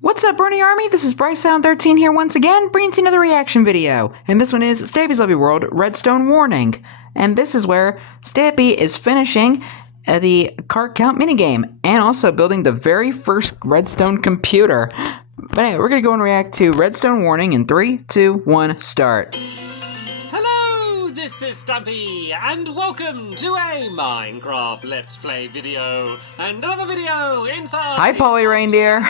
What's up, Brony Army? This is BryceAllen13 here once again, bringing to you another reaction video. And this one is Stampy's Lovely World Redstone Warning. And this is where Stampy is finishing the cart count minigame and also building the very first redstone computer. But anyway, we're going to go and react to Redstone Warning in 3, 2, 1, start. Hello, this is Stampy, and welcome to a Minecraft Let's Play video, and another video inside. Hi, Polly Reindeer.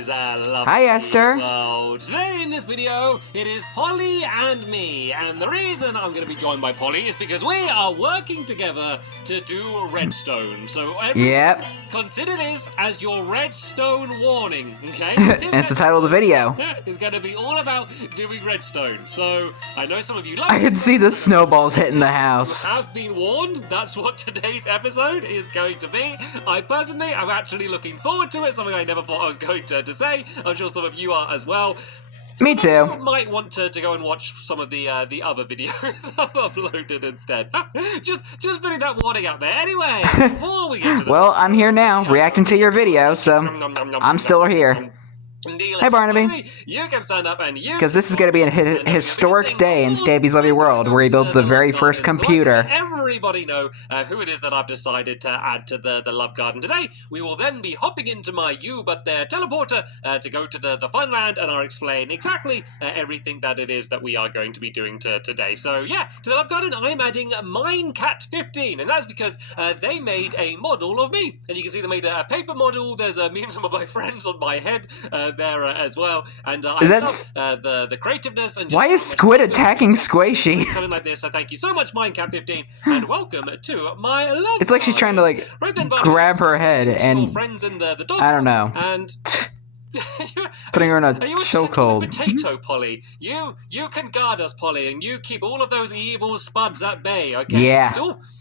Hi, Esther. World. Today in this video, it is Polly and me, and the reason I'm going to be joined by Polly is because we are working together to do redstone. So consider this as your redstone warning, okay? That's the title of the video. It's going to be all about doing redstone. So I know some of you love I can see the snowballs hitting the house. Have been warned. That's what today's episode is going to be. I personally am actually looking forward to it. Something I never thought I was going to say. I'm sure some of you are as well. Me too. You might want to go and watch some of the other videos I've uploaded instead. just putting that warning out there. Anyway, before we get to the well, I'm here now, reacting to your video, so I'm still here. Hey, Barnaby. You can stand up and you. Because this is going to be a historic day in Stampy's Lovely World, where he builds the very first computer. So everybody know who it is that I've decided to add to the Love Garden today. We will then be hopping into my You-But-There teleporter to go to the fun land, and I'll explain exactly everything that it is that we are going to be doing today. So yeah, to the Love Garden, I'm adding Minecat15, and that's because they made a model of me. And you can see they made a paper model. There's me and some of my friends on my head there as well, and I love the creativeness. And why is Squid attacking Squishy? Something like this. So thank you so much, Minecat15, and welcome to my love. It's like she's trying to like grab her head, and friends in the I don't know. And putting her in a chokehold. Potato, Polly. You can guard us, Polly, and you keep all of those evil spuds at bay. Okay. Yeah.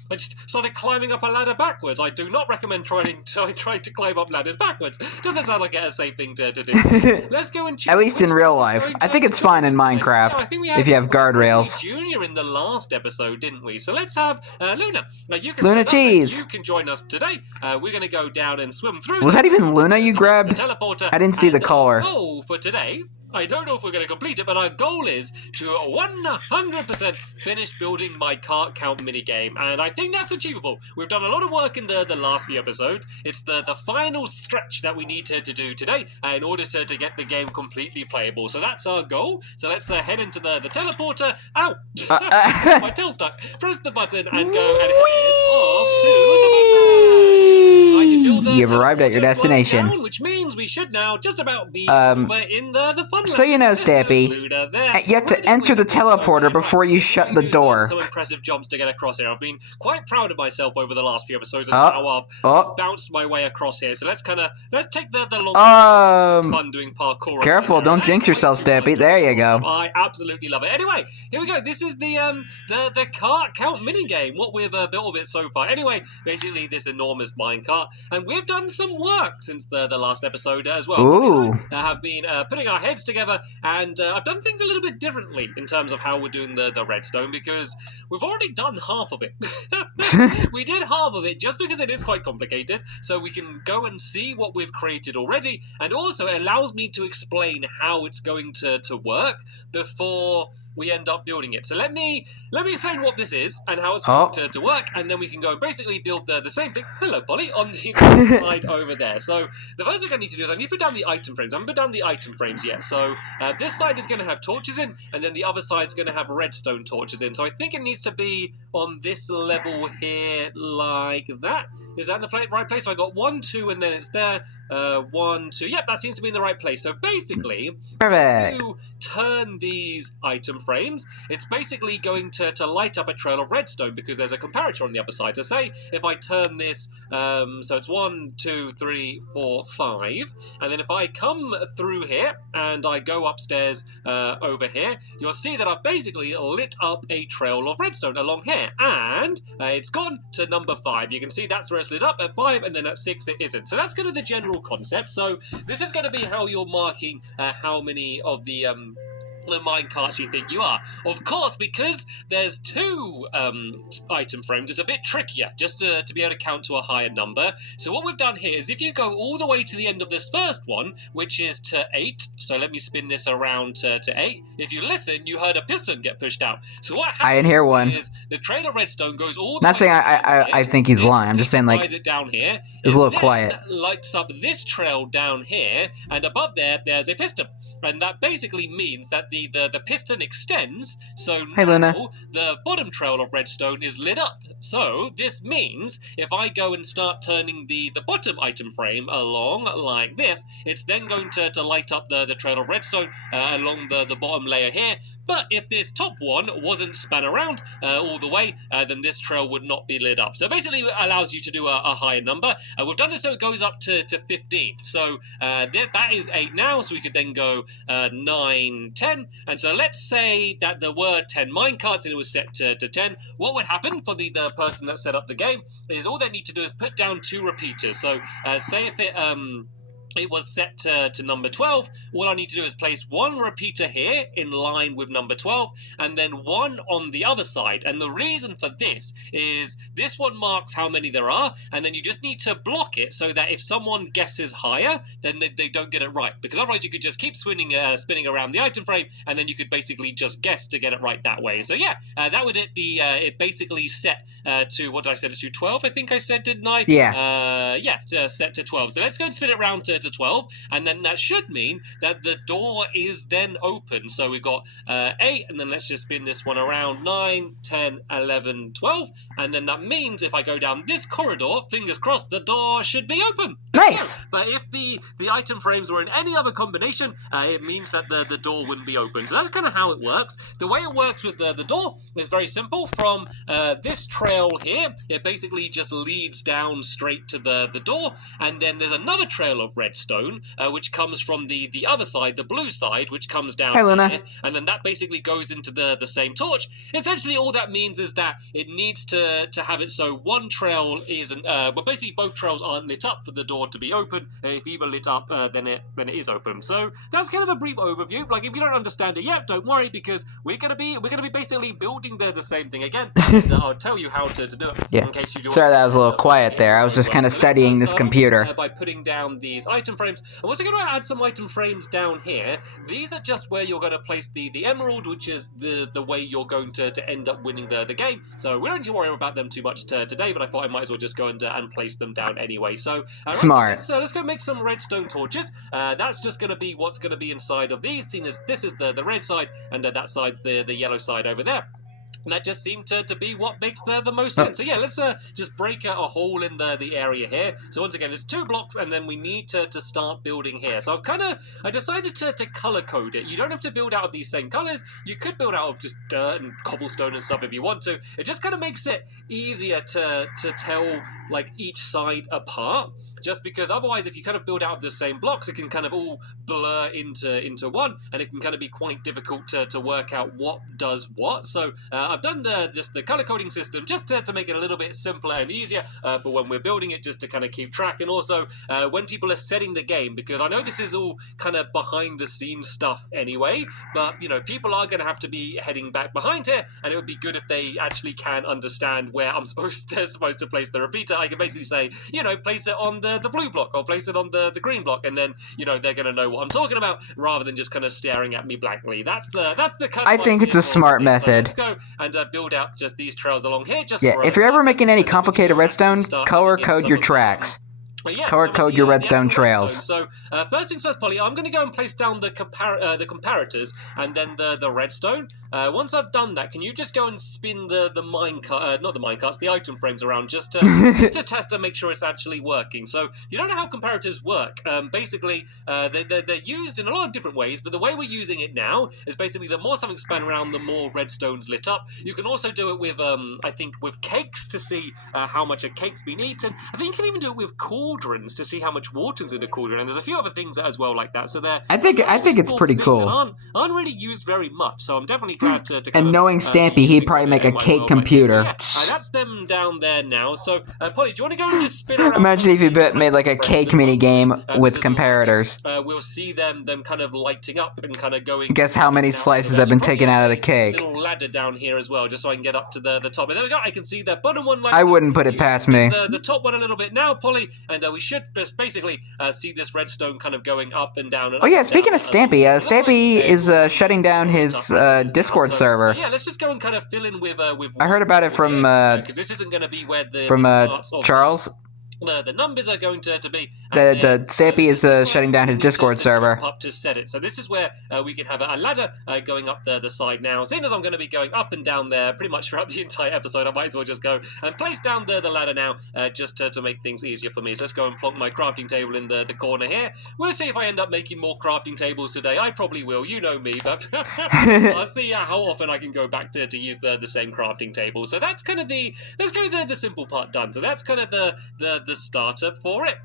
I just started climbing up a ladder backwards. I do not recommend trying to climb up ladders backwards. Doesn't sound like a safe thing to do. Let's go and at least in real life. I think it's fine in Minecraft if you have guardrails. Junior in the last episode, didn't we? So let's have Luna. You can Luna Cheese. You can join us today. We're going to go down and swim through. Was that even Luna you grabbed? Teleporter. I didn't see the color. Oh, for today. I don't know if we're going to complete it, but our goal is to 100% finish building my cart count minigame, and I think that's achievable. We've done a lot of work in the last few episodes. It's the final stretch that we need to do today in order to get the game completely playable. So that's our goal. So let's head into the teleporter. Ow! My tail stuck. Press the button and go and head off to the You've arrived at your destination. Down, which means we should now just about be over in the fun. So you know, Stampy, you have to enter the teleporter before you shut the door. Some impressive jumps to get across here. I've been quite proud of myself over the last few episodes and how I've bounced my way across here. So let's take the long. It's fun doing parkour. Careful, don't jinx yourself, Stampy. There you go. I absolutely love it. Anyway, here we go. This is the cart count minigame. What we've built of it so far. Anyway, basically this enormous minecart, and we've done some work since the last episode as well. Ooh. We have been putting our heads together, and I've done things a little bit differently in terms of how we're doing the redstone, because we've already done half of it. We did half of it just because it is quite complicated, so we can go and see what we've created already, and also it allows me to explain how it's going to work before we end up building it. So let me explain what this is and how it's going to work, and then we can go and basically build the same thing. Hello, Polly, on the side over there. So the first thing I need to do is I need to put down the item frames. I haven't put down the item frames yet. So this side is going to have torches in, and then the other side is going to have redstone torches in. So I think it needs to be on this level here, like that. Is that in the right place? So I got 1, 2, and then it's there. 1, 2. Yep, that seems to be in the right place. So basically, if you turn these item frames, it's basically going to light up a trail of redstone because there's a comparator on the other side. So say if I turn this, so it's 1, 2, 3, 4, 5, and then if I come through here and I go upstairs over here, you'll see that I've basically lit up a trail of redstone along here, and it's gone to number 5. You can see that's where it's lit up at 5, and then at 6 it isn't. So that's kind of the general concept. So this is going to be how you're marking how many of the the minecarts you think you are. Of course, because there's 2 item frames, it's a bit trickier just to be able to count to a higher number. So what we've done here is if you go all the way to the end of this first one, which is to 8, so let me spin this around to 8. If you listen, you heard a piston get pushed out. So what happens I didn't hear one. is the trail of redstone goes all the Not way saying down I think he's lying. I'm just saying, like, it down here. it was a little quiet. Lights up this trail down here, and above there's a piston. And that basically means that the piston extends, so Hey, now Luna. the bottom trail of redstone is lit up. So this means if I go and start turning the bottom item frame along like this, it's then going to light up the trail of redstone along the bottom layer here. But if this top one wasn't span around all the way, then this trail would not be lit up. So basically it allows you to do a higher number. We've done it so it goes up to 15. So that is 8 now, so we could then go 9, 10. And so let's say that there were 10 minecarts and it was set to 10. What would happen for the person that set up the game is all they need to do is put down 2 repeaters. So say if it was set to number 12, all I need to do is place 1 repeater here in line with number 12, and then 1 on the other side. And the reason for this is this one marks how many there are, and then you just need to block it so that if someone guesses higher, then they don't get it right. Because otherwise you could just keep spinning around the item frame, and then you could basically just guess to get it right that way. So yeah, that would be it basically set to, what did I set it to, 12? I think I said, didn't I? Yeah. Set to 12. So let's go and spin it around to 12, and then that should mean that the door is then open. So we've got 8, and then let's just spin this one around 9, 10, 11, 12, and then that means if I go down this corridor, fingers crossed, the door should be open. Nice. But if the item frames were in any other combination, it means that the door wouldn't be open. So that's kind of how it works. The way it works with the door is very simple. From this trail here, it basically just leads down straight to the door, and then there's another trail of redstone, which comes from the other side, the blue side, which comes down here, and then that basically goes into the same torch. Essentially, all that means is that it needs to have it so one trail isn't, well, basically both trails aren't lit up for the door to be open. If either lit up, then it is open. So that's kind of a brief overview. Like, if you don't understand it yet, don't worry, because we're gonna be basically building the same thing again. And I'll tell you how to do it. Yeah. In case you Sorry that was a little quiet there. I was just kind of studying this computer. By putting down these item frames. I'm also going to add some item frames down here. These are just where you're going to place the emerald, which is the way you're going to end up winning the game. So we don't need to worry about them too much today, but I thought I might as well just go and place them down anyway. So smart. So let's go make some redstone torches. That's just going to be what's going to be inside of these, seeing as this is the red side, and that side's the yellow side over there. And that just seemed to be what makes the most sense. So yeah, let's just break a hole in the area here. So once again, it's 2 blocks, and then we need to start building here. So I decided to color code it. You don't have to build out of these same colors. You could build out of just dirt and cobblestone and stuff if you want to. It just kind of makes it easier to tell like each side apart, just because otherwise if you kind of build out of the same blocks, it can kind of all blur into one, and it can kind of be quite difficult to work out what does what. So I've done just the color coding system just to make it a little bit simpler and easier for when we're building it, just to kind of keep track, and also when people are setting the game, because I know this is all kind of behind the scenes stuff anyway, but you know, people are going to have to be heading back behind here, and it would be good if they actually can understand where they're supposed to place the repeater. I can basically say, you know, place it on the blue block, or place it on the green block, and then, you know, they're going to know what I'm talking about, rather than just kind of staring at me blankly. That's the kind of I think it's a smart method. So let's go and build out just these trails along here. Just if you're ever making any complicated redstone, color code your tracks. Color code your redstone trails. So first things first, Polly, I'm going to go and place down the comparators, and then the redstone. Once I've done that, can you just go and spin the minecart, not the minecarts, the item frames around, just to test and make sure it's actually working. So you don't know how comparators work. Basically, they're used in a lot of different ways, but the way we're using it now is basically the more something spun around, the more redstone's lit up. You can also do it with, I think, with cakes to see how much a cake's been eaten. I think you can even do it with cauldrons cauldrons to see how much water's in a cauldron, and there's a few other things as well like that. So they're I think it's pretty cool. Aren't really used very much. So I'm definitely glad to kind and of, knowing Stampy, he'd probably make a cake computer. Like so, yeah, that's them down there now. So Polly, do you want to go and just spin around? Imagine if you made like a cake mini game with comparators. We'll see them kind of lighting up and kind of going. Guess how many slices have been taken out of the cake? Little ladder down here as well, just so I can get up to the top. And there we go. I can see the bottom one. I wouldn't put it past me. The top one a little bit now, Polly, and we should just basically see this redstone kind of going up and down. And oh yeah, speaking of Stampy, Stampy is shutting down his Discord server. Yeah, let's just go and kind of fill in with. I heard about it from because this isn't going to be where the Charles. The numbers are going to be. The Stampy is shutting down his Discord server. Up to set it. So this is where we can have a ladder going up the side now. Seeing as I'm going to be going up and down there pretty much throughout the entire episode, I might as well just go and place down the ladder now just to make things easier for me. So let's go and plonk my crafting table in the corner here. We'll see if I end up making more crafting tables today. I probably will. You know me, but I'll see how often I can go back to use the same crafting table. So that's kind of the simple part done. So that's kind of the starter for it.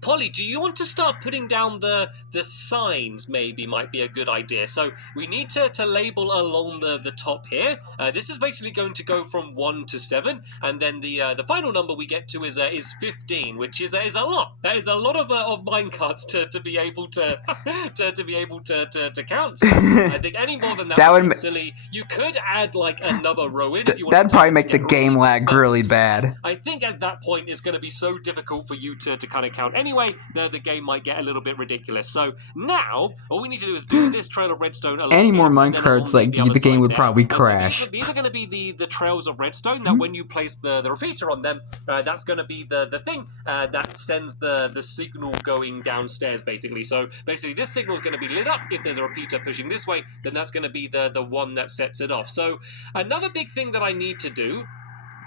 Polly, do you want to start putting down the signs? Maybe might be a good idea. So we need to label along the top here. This is basically going to go from 1 to 7, and then the final number we get to is 15, which is a lot. That is a lot of minecarts to be able to to count. So I think any more than that would be silly. You could add like another row in. If you that'd probably make the game lag really bad. I think at that point it's going to be so difficult for you to kind of count. Anyway, the game might get a little bit ridiculous. So now, all we need to do is do this trail of redstone. Any more minecarts, like the game would probably crash. So these are going to be the trails of redstone that when you place the repeater on them, that's going to be the thing that sends the signal going downstairs, basically. So basically, this signal is going to be lit up. If there's a repeater pushing this way, then that's going to be the one that sets it off. So another big thing that I need to do.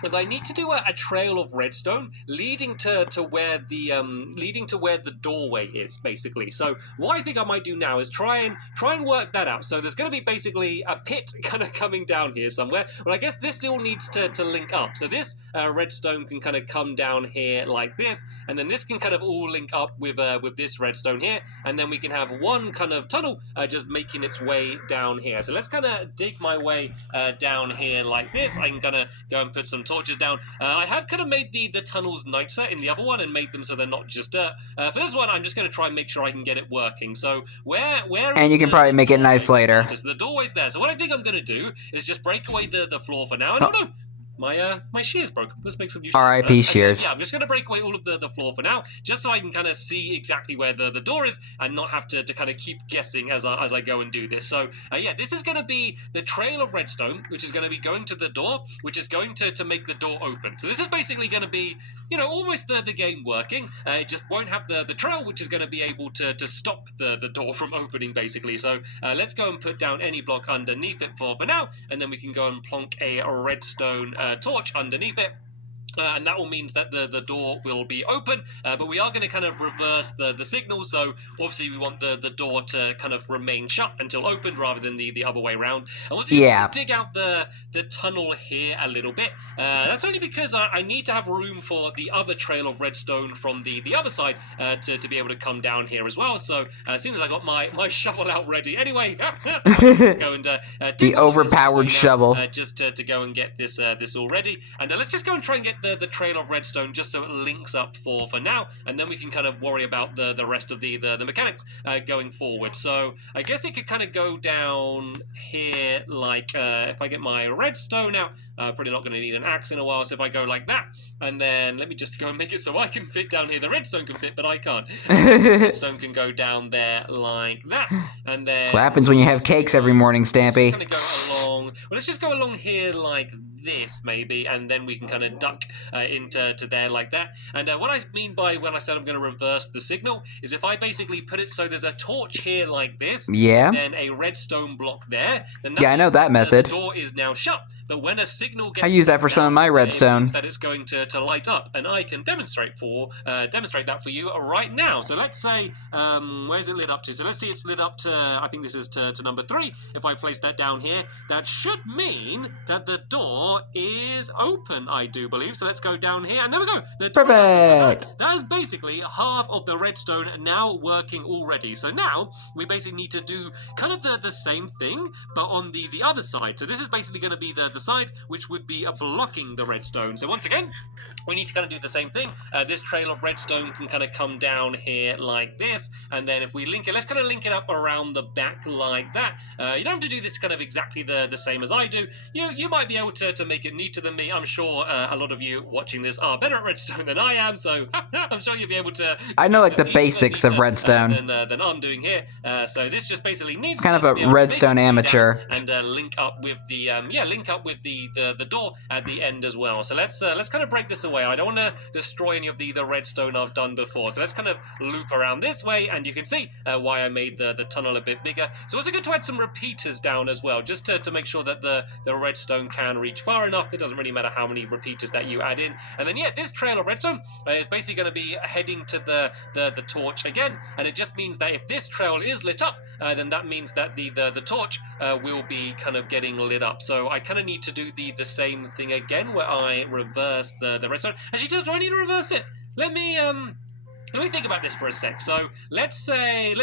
And I need to do a trail of redstone leading to where the doorway is, basically. So what I think I might do now is try and work that out. So there's going to be basically a pit kind of coming down here somewhere. Well, I guess this still needs to link up. So this redstone can kind of come down here like this, and then this can kind of all link up with this redstone here, and then we can have one kind of tunnel just making its way down here. So let's kind of dig my way down here like this. I can kind of go and put some torches down. I have kind of made the tunnels nicer in the other one and made them so they're not just dirt. For this one, I'm just going to try and make sure I can get it working. So where and you can probably make it nice later. So the doorway's there. So what I think I'm going to do is just break away the floor for now. No. My shears broke. Let's make some new shears. R.I.P. shears. Yeah, I'm just going to break away all of the floor for now, just so I can kind of see exactly where the door is and not have to kind of keep guessing as I go and do this. So, yeah, this is going to be the trail of redstone, which is going to be going to the door, which is going to make the door open. So this is basically going to be, almost the game working. It just won't have the trail, which is going to be able to stop the door from opening, basically. So let's go and put down any block underneath it for now, and then we can go and plonk a redstone torch underneath it. And that all means that the door will be open, but we are going to kind of reverse the signal. So obviously we want the door to kind of remain shut until opened rather than the other way around. And once you dig out the tunnel here a little bit, that's only because I need to have room for the other trail of redstone from the other side to be able to come down here as well. So as soon as I got my shovel out ready, anyway, let's go and the overpowered shovel, just to go and get this all ready. And let's just go and try and get the trail of redstone just so it links up for now, and then we can kind of worry about the rest of the mechanics going forward. So I guess it could kind of go down here like if I get my redstone out, probably not going to need an axe in a while, so if I go like that, and then let me just go and make it so I can fit down here. The redstone can fit, but I can't. Redstone can go down there like that, and then what happens when you have cakes every morning, Stampy? Let's just go along here like this maybe, and then we can kind of duck into there like that. And what I mean by when I said I'm going to reverse the signal is if I basically put it so there's a torch here like this, and then a redstone block there, then that I know that method. The door is now shut, but when a signal gets I use that for some of my redstone. It means that it's going to light up, and I can demonstrate that for you right now. So let's say where's it lit up to? So let's see, it's lit up to, I think this is to number 3. If I place that down here, that should mean that the door is open, I do believe. So let's go down here, and there we go. The door is open. So that is basically half of the redstone now working already. So now we basically need to do kind of the same thing, but on the other side. So this is basically going to be the side which would be blocking the redstone. So once again, we need to kind of do the same thing. This trail of redstone can kind of come down here like this, and then if we link it, let's kind of link it up around the back like that. You don't have to do this kind of exactly the same as I do. You might be able to make it neater than me. I'm sure a lot of you watching this are better at redstone than I am, so I'm sure you'll be able to I know like the basics of redstone. Than I'm doing here. So this just basically needs kind to of a redstone amateur. And link up with the the door at the end as well. So let's kind of break this away. I don't want to destroy any of the redstone I've done before. So let's kind of loop around this way, and you can see why I made the tunnel a bit bigger. It's also good to add some repeaters down as well, just to make sure that the redstone can reach far enough. It doesn't really matter how many repeaters that you add in. And then yeah, this trail of redstone is basically going to be heading to the torch again, and it just means that if this trail is lit up, then that means that the torch will be kind of getting lit up. So I kind of need to do the same thing again, where I reverse the redstone. Actually, do I need to reverse it? Let me think about this for a sec. So let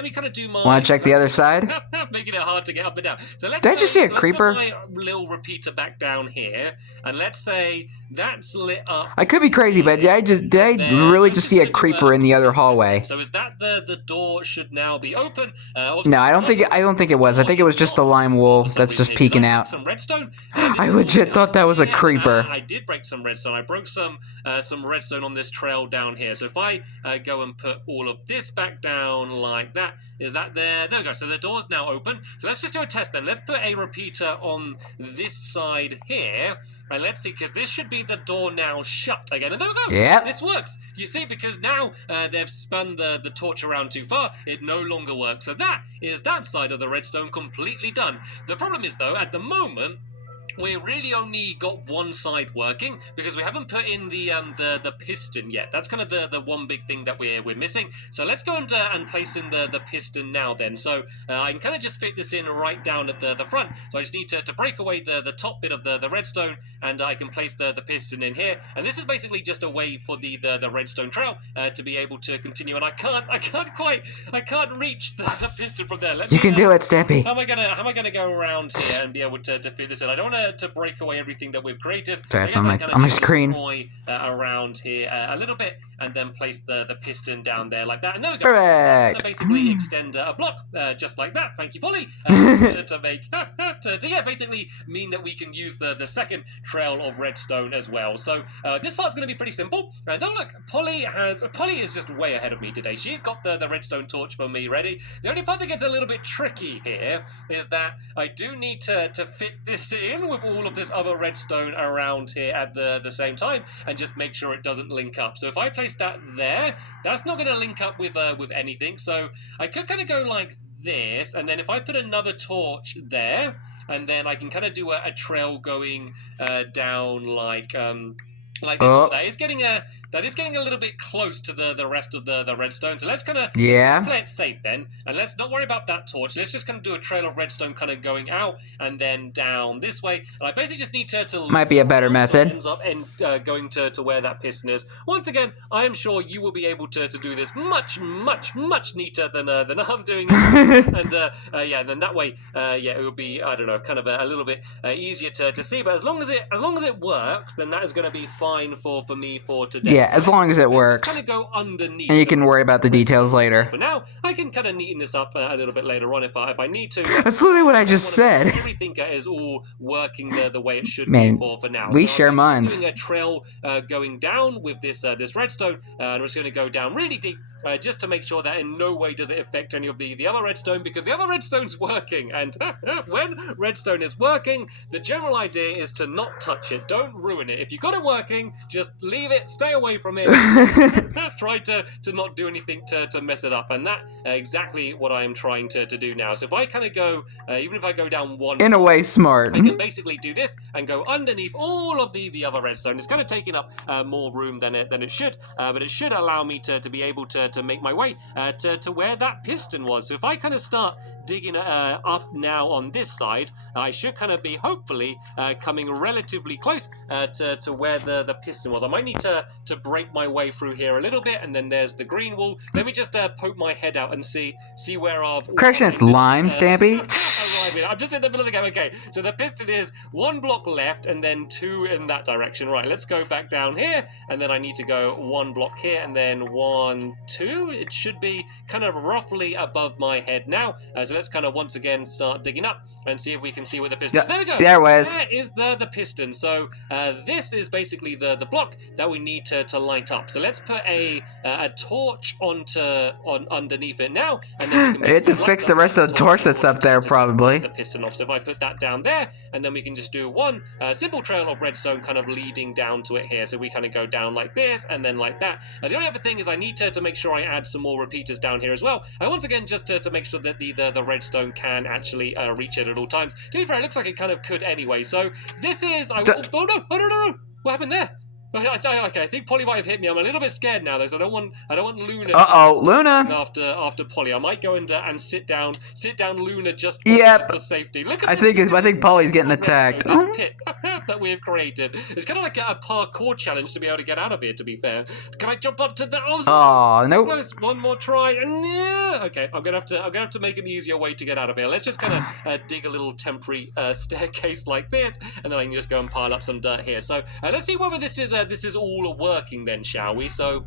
me kind of do my... Want to check the other side? Making it hard to get up and down. So let's, did I just see a creeper? Put my little repeater back down here, and let's say that's lit up. I could be crazy, but did I really just see a creeper in the other hallway? So is that the door should now be open? No, I don't think it was. I think it was just a lime wool that's just peeking out. Some redstone. I legit thought that was a creeper. I did break some redstone. I broke some redstone on this trail down here. So if I go and put all of this back down like that, is that there? There we go. So the door's now open. So let's just do a test then. Let's put a repeater on this side here, and let's see, because this should be the door now shut again. And there we go. Yep. This works. You see, because now they've spun the torch around too far, it no longer works. So that is that side of the redstone completely done. The problem is, though, at the moment, we really only got one side working because we haven't put in the piston yet. That's kind of the one big thing that we're missing. So let's go and place in the piston now then. So I can kind of just fit this in right down at the front. So I just need to break away the top bit of the redstone, and I can place the piston in here. And this is basically just a way for the redstone trail to be able to continue. And I can't reach the piston from there. You can do it, Stampy. How am I gonna go around here and be able to fit this in? I don't want to break away everything that we've created. So that's on my screen. Around here a little bit, and then place the piston down there like that. And there we go. Correct. That's going to basically extend a block just like that. Thank you, Polly. To make basically mean that we can use the second trail of redstone as well. So this part's going to be pretty simple. And oh look, Polly is just way ahead of me today. She's got the redstone torch for me ready. The only part that gets a little bit tricky here is that I do need to fit this in with all of this other redstone around here at the same time, and just make sure it doesn't link up. So if I place that there, that's not going to link up with anything. So I could kind of go like this, and then if I put another torch there, and then I can kind of do a trail going down like this. Oh. That is getting a little bit close to the rest of the redstone. So let's kind of play it safe then, and let's not worry about that torch. Let's just kind of do a trail of redstone kind of going out and then down this way. And I basically just need to might be a better method. Ends up going to where that piston is. Once again, I am sure you will be able to do this much neater than I'm doing it. And then that way it will be, I don't know, kind of a little bit easier to see. But as long as it works, then that is going to be fine for me for today. Yeah, as long as it works. Just kind of go underneath. And you can worry about the details later. For now, I can kind of neaten this up a little bit later on if I need to. That's literally what I just said. Everything is all working the way it should be for now. We share minds. Doing a trail going down with this redstone, and I'm just going to go down really deep just to make sure that in no way does it affect any of the other redstone, because the other redstone's working. And when redstone is working, the general idea is to not touch it. Don't ruin it. If you got it working, working. Just leave it. Stay away from it. Try to not do anything to mess it up. And that exactly what I am trying to do now. So if I kind of go, even if I go down one... In a way, smart. I can basically do this and go underneath all of the other redstone. It's kind of taking up more room than it should, but it should allow me to be able to make my way to where that piston was. So if I kind of start digging up now on this side, I should kind of be hopefully coming relatively close to where the piston was. I might need to break my way through here a little bit, and then there's the green wall. Let me just poke my head out and see where I've... Correction, it's lime, Stampy. I'm just in the middle of the game. Okay, so the piston is 1 block left and then 2 in that direction. Right, let's go back down here, and then I need to go 1 block here, and then 1, 2. It should be kind of roughly above my head now. So let's kind of once again start digging up and see if we can see where the piston is. There we go. There it was. That is the piston. So this is basically the block that we need to light up. So let's put a torch underneath it now, and then we can I had to fix the rest of the torch that's up there, probably. The piston off. So if I put that down there, and then we can just do one simple trail of redstone kind of leading down to it here. So we kind of go down like this and then like that. The only other thing is I need to make sure I add some more repeaters down here as well. Once again, just to make sure that the redstone can actually reach it at all times. To be fair, it looks like it kind of could anyway. So this is... oh no! What happened there? Okay, I think Polly might have hit me. I'm a little bit scared now, though, so I don't want Luna. Luna. After Polly, I might go and sit down Luna just for safety. Look at I think Polly's getting attacked. This pit that we have created. It's kind of like a parkour challenge to be able to get out of here. To be fair, can I jump up to the? Oh, nope. Close. One more try. And yeah. Okay, I'm gonna have to make an easier way to get out of here. Let's just kind of dig a little temporary staircase like this, and then I can just go and pile up some dirt here. So let's see whether this is all working then, shall we? So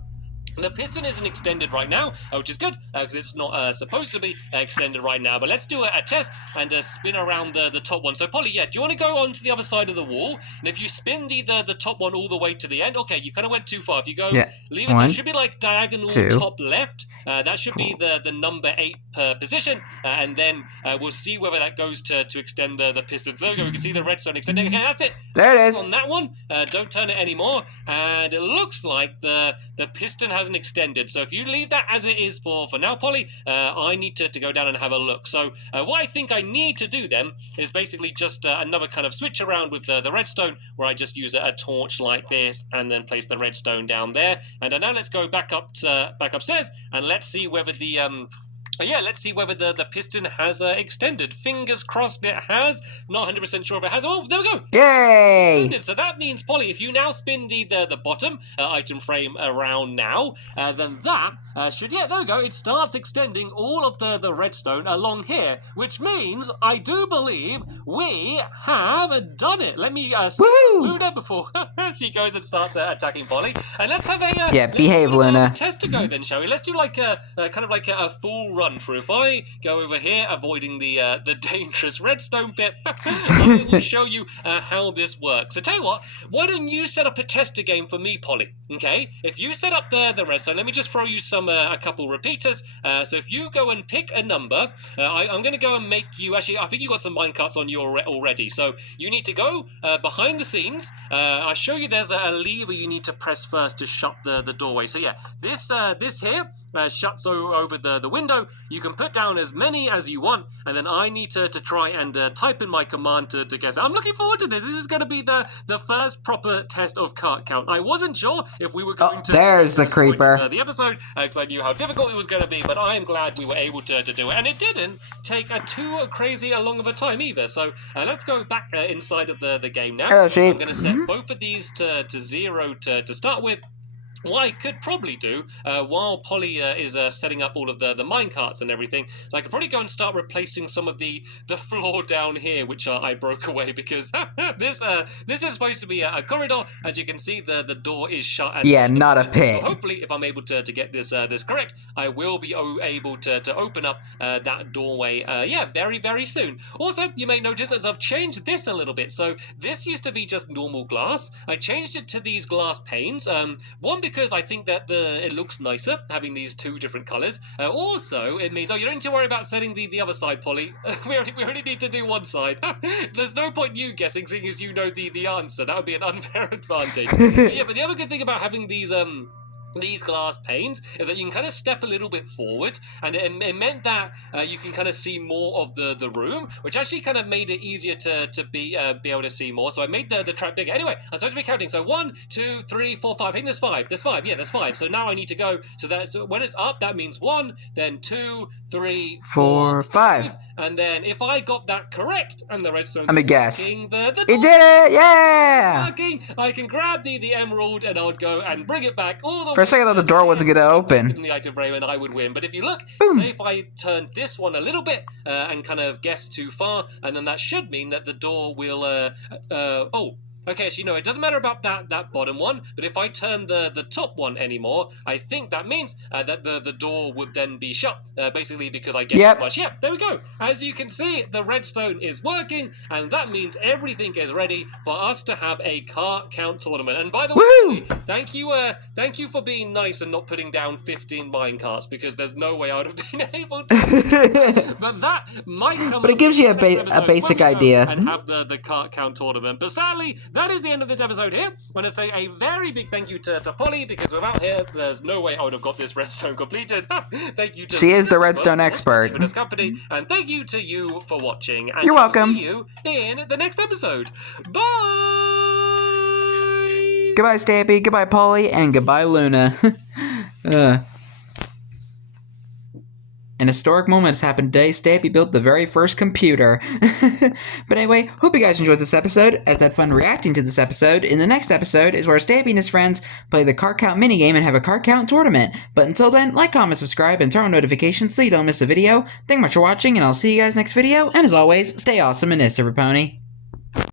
the piston isn't extended right now, which is good, because it's not supposed to be extended right now. But let's do a test and spin around the top one. So, Polly, do you want to go on to the other side of the wall? And if you spin the top one all the way to the end, okay, you kind of went too far. If you go, leave it, so it should be like diagonal top left. That should be the number 8 position, and then we'll see whether that goes to extend the pistons. There we go. We can see the redstone extending. Okay, that's it. There it is. On that one, don't turn it anymore. And it looks like the piston hasn't extended. So if you leave that as it is for now, Polly, I need to go down and have a look. So what I think I need to do then is basically just another kind of switch around with the redstone, where I just use a torch like this and then place the redstone down there. And now let's go back upstairs and let's see whether the piston has extended. Fingers crossed it has. Not 100% sure if it has. Oh, there we go. Yay! So that means, Polly, if you now spin the bottom item frame around now, then that should, there we go. It starts extending all of the redstone along here, which means I do believe we have done it. Let me see Luna before she goes and starts attacking Polly. And let's have a behave, Luna. Test to go then, shall we? Let's do like a kind of like a full run through. If I go over here, avoiding the dangerous redstone bit, I will show you how this works. So tell you what, why don't you set up a tester game for me, Polly? Okay, if you set up the redstone, let me just throw you a couple repeaters. So if you go and pick a number, I'm going to go and make you. Actually, I think you got some minecarts on you already. So you need to go behind the scenes. I'll show you. There's a lever you need to press first to shut the doorway. So yeah, this here shuts over the window. You can put down as many as you want, and then I need to try and type in my command to guess. I'm looking forward to this. This is going to be the first proper test of cart count. I wasn't sure if we were going to... There's the creeper. The episode, because I knew how difficult it was going to be, but I am glad we were able to do it. And it didn't take too crazy a long of a time either. So let's go back inside of the game now. I'm going to set both of these to 0 to start with. What I could probably do, while Polly is setting up all of the minecarts and everything, so I could probably go and start replacing some of the floor down here, which I broke away, because this is supposed to be a corridor. As you can see, the door is shut. And not a pit. Hopefully, if I'm able to get this correct, I will be able to open up that doorway, very, very soon. Also, you may notice as I've changed this a little bit. So this used to be just normal glass. I changed it to these glass panes. One, because I think that it looks nicer having these two different colours. Also, it means, you don't need to worry about setting the other side, Polly. we already need to do one side. There's no point you guessing, seeing as you know the answer. That would be an unfair advantage. But the other good thing about having these glass panes is that you can kind of step a little bit forward, and it meant that you can kind of see more of the room, which actually kind of made it easier to be able to see more. So I made the trap bigger. Anyway, I'm supposed to be counting. So 1, 2, 3, 4, 5. I think there's 5. There's 5. Yeah, there's 5. So now I need to go. So when it's up, that means 1, then 2, 3, 4, 5. And then if I got that correct, and the redstone's Let me guess. the It did it! Yeah! working, I can grab the emerald, and I would go and bring it back all the way. For a second, I thought the door wasn't going to open. In the item frame, and I would win. But if you look, Boom. say if I turn this one a little bit and kind of guess too far, and then that should mean that the door will. Okay, so it doesn't matter about that bottom one, but if I turn the top one anymore, I think that means that the door would then be shut, basically because I guessed too much. Yeah, there we go. As you can see, the redstone is working, and that means everything is ready for us to have a cart count tournament. And by the way, thank you for being nice and not putting down 15 minecarts, because there's no way I would have been able to. But that might come. But it gives you a basic idea. And have the cart count tournament. But sadly, that is the end of this episode here. I want to say a very big thank you to Polly, because without her, there's no way I would have got this redstone completed. Thank you to She is the redstone expert. For this company, and thank you to you for watching. And You're welcome. See you in the next episode. Bye! Goodbye, Stampy, goodbye, Polly, and goodbye, Luna. An historic moment has happened today. Stampy built the very first computer. But anyway, hope you guys enjoyed this episode, as I had fun reacting to this episode. In the next episode is where Stampy and his friends play the card count minigame and have a card count tournament. But until then, like, comment, subscribe, and turn on notifications so you don't miss a video. Thank you much for watching, and I'll see you guys next video. And as always, stay awesome and Pony.